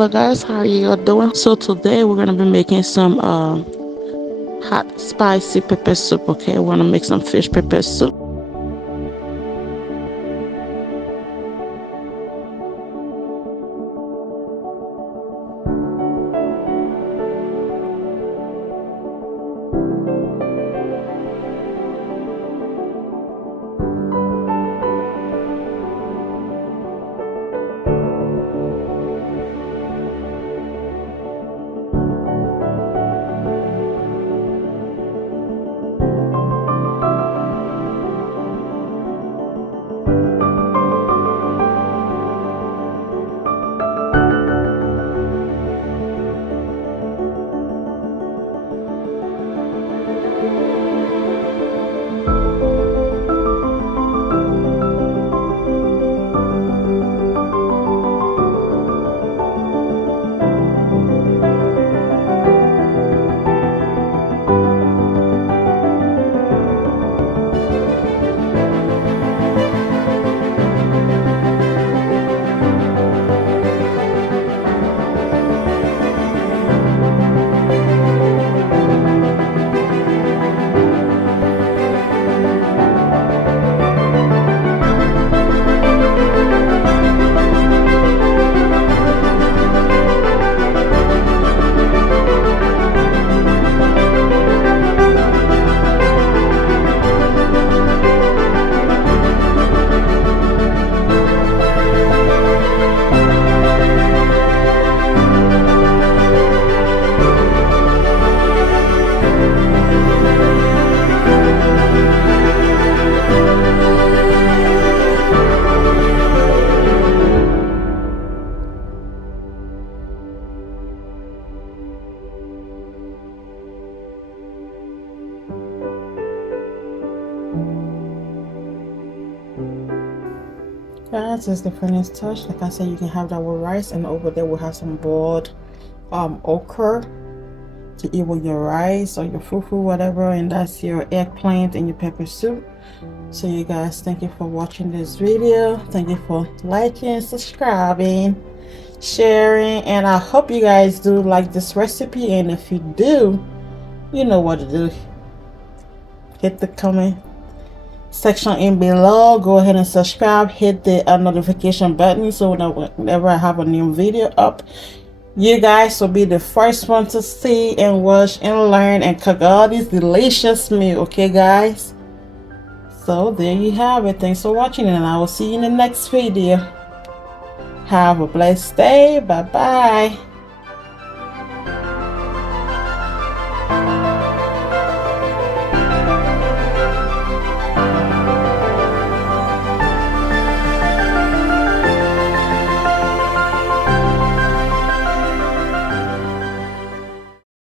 Hello guys, how are you all doing? So today we're gonna be making some hot spicy pepper soup. Okay, we're gonna make some fish pepper soup. Guys, it's the finished touch. Like I said, you can have that with rice, and over there we'll have some boiled okra to eat with your rice or your fufu, whatever, and that's your eggplant and your pepper soup. So you guys, thank you for watching this video. Thank you for liking, subscribing, sharing, and I hope you guys do like this recipe. And if you do, you know what to do. Hit the comment section in below, go ahead and subscribe, hit the notification button so whenever I have a new video up, you guys will be the first one to see and watch and learn and cook all these delicious meals. Okay guys, so there you have it. Thanks for watching, and I will see you in the next video. Have a blessed day. Bye bye.